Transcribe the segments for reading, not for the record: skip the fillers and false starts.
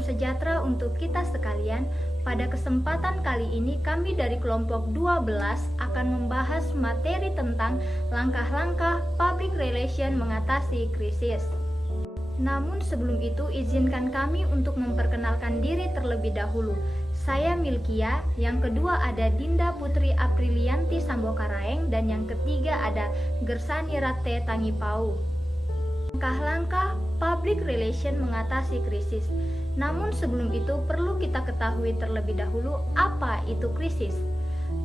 salam sejahtera untuk kita sekalian. Pada kesempatan kali ini kami dari kelompok 12 akan membahas materi tentang langkah-langkah public relation mengatasi krisis. Namun sebelum itu izinkan kami untuk memperkenalkan diri terlebih dahulu. Saya Milkia, yang kedua ada Dinda Putri Aprilianti Sambokaraeng, dan yang ketiga ada Gersani Rate Tangipau. Langkah-langkah public relation mengatasi krisis. Namun sebelum itu perlu kita ketahui terlebih dahulu apa itu krisis.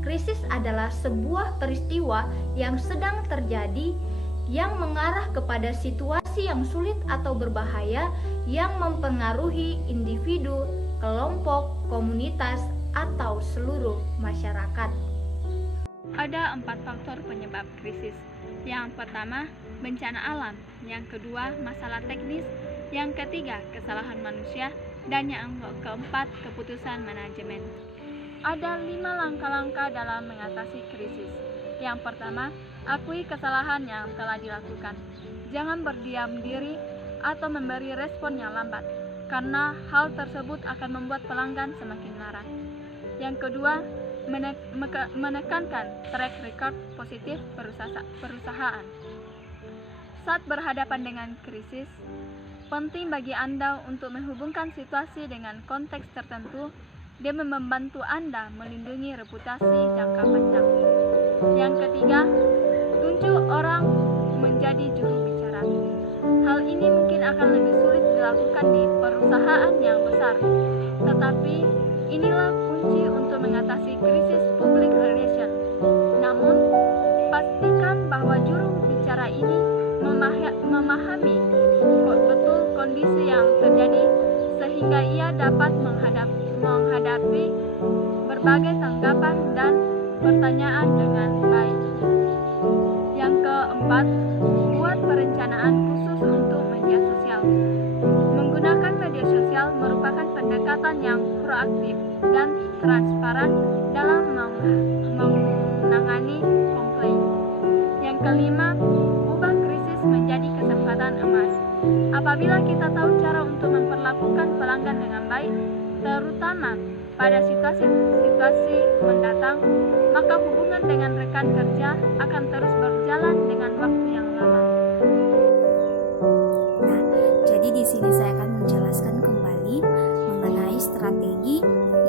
Krisis adalah sebuah peristiwa yang sedang terjadi yang mengarah kepada situasi yang sulit atau berbahaya yang mempengaruhi individu, kelompok, komunitas, atau seluruh masyarakat. Ada 4 faktor penyebab krisis. Yang pertama, bencana alam. Yang kedua, masalah teknis. Yang ketiga, kesalahan manusia. Dan yang keempat, keputusan manajemen. Ada 5 langkah-langkah dalam mengatasi krisis. Yang pertama, akui kesalahan yang telah dilakukan. Jangan berdiam diri atau memberi respon yang lambat, karena hal tersebut akan membuat pelanggan semakin marah. Yang kedua, menekankan track record positif perusahaan. Saat berhadapan dengan krisis, penting bagi Anda untuk menghubungkan situasi dengan konteks tertentu demi membantu Anda melindungi reputasi jangka panjang. Yang ketiga, tunjuk orang menjadi juru bicara. Hal ini mungkin akan lebih sulit dilakukan di perusahaan yang besar, tetapi inilah kunci untuk mengatasi krisis public relation. Namun, pastikan bahwa juru bicara ini memahami betul kondisi yang terjadi sehingga ia dapat menghadapi berbagai tanggapan dan pertanyaan dengan baik. Yang keempat, buat perencanaan khusus untuk media sosial. Menggunakan media sosial merupakan pendekatan yang proaktif dan transparan dalam menangani komplain. Yang kelima, ubah krisis menjadi kesempatan emas. Apabila kita tahu cara untuk memperlakukan pelanggan dengan baik, terutama pada situasi mendatang, maka hubungan dengan rekan kerja akan terus berjalan dengan waktu yang lama. Nah, jadi di sini saya akan menjelaskan kembali mengenai strategi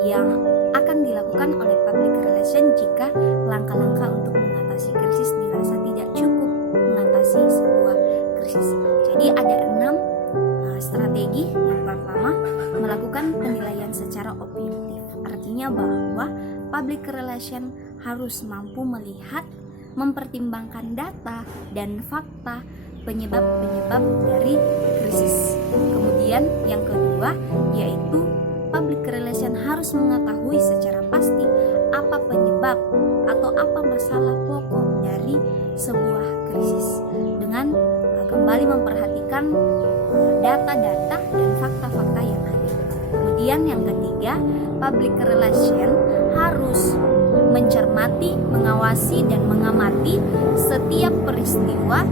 yang akan dilakukan oleh public relation jika langkah-langkah untuk mengatasi krisis dirasa tidak cukup mengatasi sebuah krisis. Jadi ada 6 strategi. Yang pertama, melakukan penilaian secara objektif. Artinya bahwa public relation harus mampu melihat, mempertimbangkan data dan fakta penyebab-penyebab dari krisis. Kemudian yang kedua yaitu public relation harus mengetahui secara pasti apa penyebab atau apa masalah pokok dari sebuah krisis dengan kembali memperhatikan data-data dan fakta-fakta yang ada. Kemudian yang ketiga, public relation harus mencermati, mengawasi, dan mengamati setiap peristiwa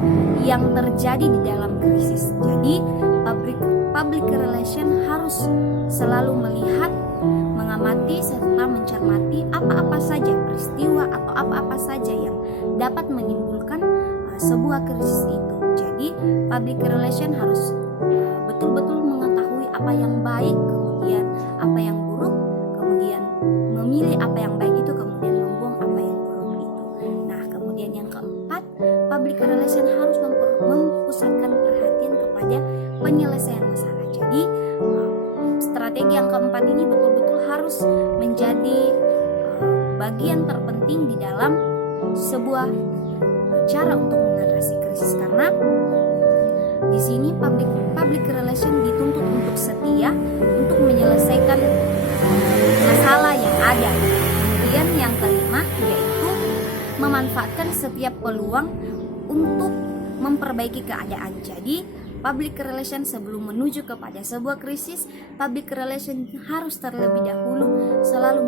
yang terjadi di dalam krisis. Jadi public relation harus selalu melihat, mengamati, serta mencermati apa-apa saja peristiwa atau apa-apa saja yang dapat menimbulkan sebuah krisis itu. Jadi public relation harus betul-betul mengetahui apa yang baik, kemudian apa yang buruk, kemudian memilih apa yang baik itu, kemudian membuang apa yang buruk itu. Nah, kemudian yang keempat, public relation harus mempusatkan perhatian kepada penyelesaian masalah. Jadi strategi yang keempat ini betul-betul harus menjadi bagian terpenting di dalam sebuah cara untuk mengatasi krisis, karena di sini public relation dituntut untuk setia untuk menyelesaikan masalah yang ada. Kemudian yang kelima yaitu memanfaatkan setiap peluang untuk memperbaiki keadaan. Jadi public relation sebelum menuju kepada sebuah krisis, public relation harus terlebih dahulu selalu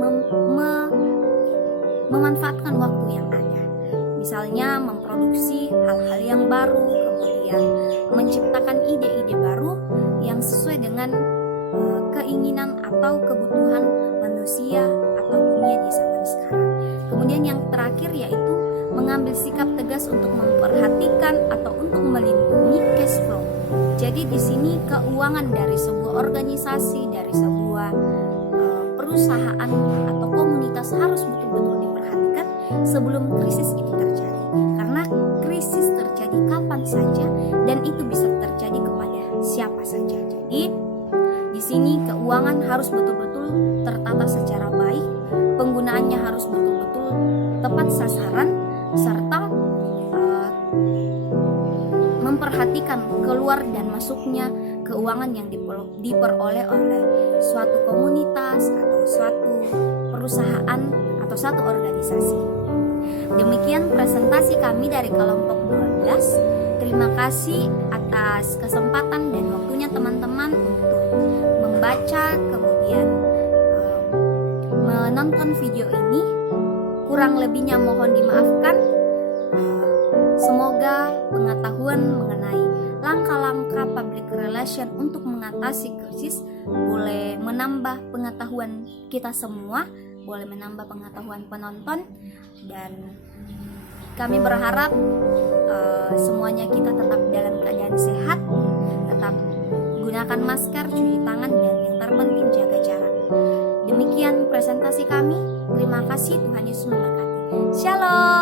memanfaatkan waktu yang ada. Misalnya memproduksi hal-hal yang baru, kemudian menciptakan ide-ide baru yang sesuai dengan keinginan keinginan atau kebutuhan manusia atau dunia di zaman sekarang. Kemudian yang terakhir yaitu mengambil sikap tegas untuk memperhatikan atau untuk melindungi cash flow. Jadi di sini keuangan dari sebuah organisasi, dari sebuah perusahaan atau komunitas harus betul-betul diperhatikan sebelum krisis itu terjadi. Karena krisis terjadi kapan saja dan itu bisa terjadi kepada siapa saja. Jadi di sini keuangan harus betul-betul tertata secara baik, penggunaannya harus betul-betul tepat sasaran, serta memperhatikan keluar dan masuknya keuangan yang diperoleh oleh suatu komunitas atau suatu perusahaan atau suatu organisasi. Demikian presentasi kami dari kelompok 12. Terima kasih atas kesempatan dan waktunya teman-teman untuk membaca kemudian menonton video ini. Kurang lebihnya mohon dimaafkan. Semoga pengetahuan mengenai langkah-langkah public relation untuk mengatasi krisis boleh menambah pengetahuan kita semua, boleh menambah pengetahuan penonton, dan kami berharap semuanya kita tetap dalam keadaan sehat, tetap gunakan masker, cuci tangan, dan yang terpenting jaga jarak. Demikian presentasi kami. Terima kasih, Tuhan Yesus memberkati. Shalom.